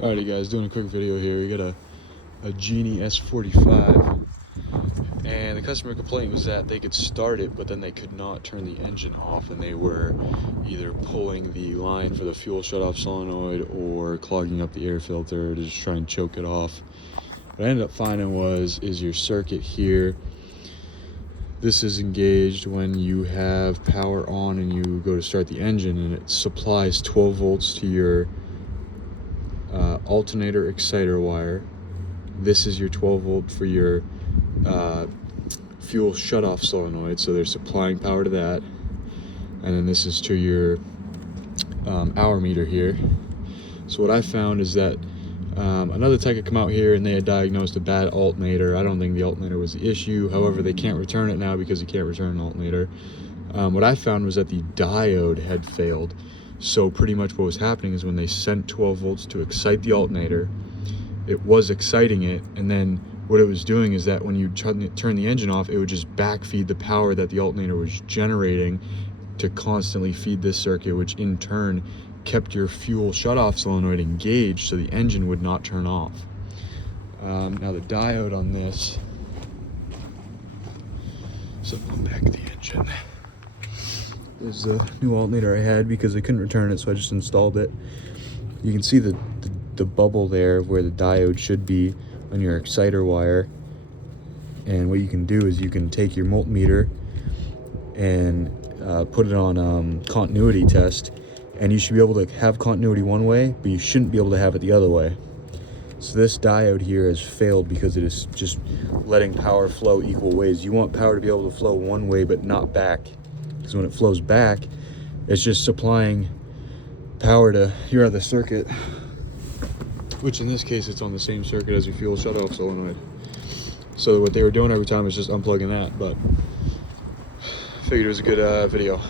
Alrighty guys, doing a quick video here. We got a Genie S-45 and the customer complaint was that they could start it but then they could not turn the engine off, and they were either pulling the line for the fuel shutoff solenoid or clogging up the air filter to just try and choke it off. What I ended up finding is your circuit here. This is engaged when you have power on and you go to start the engine, and it supplies 12 volts to your alternator exciter wire. This is your 12 volt for your fuel shutoff solenoid, so they're supplying power to that. And then this is to your hour meter here. So what I found is that another tech had come out here and they had diagnosed a bad alternator. I don't think the alternator was the issue. However, they can't return it now because you can't return an alternator. What I found was that the diode had failed. So pretty much what was happening is when they sent 12 volts to excite the alternator, it was exciting it, and then what it was doing is that when you turn the engine off, it would just backfeed the power that the alternator was generating to constantly feed this circuit, which in turn kept your fuel shutoff solenoid engaged so the engine would not turn off. Now the diode on this, so I'm back the engine. This is a new alternator I had because I couldn't return it, so I just installed it. You can see the bubble there where the diode should be on your exciter wire. And what you can do is you can take your multimeter and put it on continuity test, and you should be able to have continuity one way, but you shouldn't be able to have it the other way. So this diode here has failed because it is just letting power flow equal ways. You want power to be able to flow one way but not back, because when it flows back, it's just supplying power to your other circuit, which in this case it's on the same circuit as your fuel shutoff solenoid. So what they were doing every time is just unplugging that, but I figured it was a good video.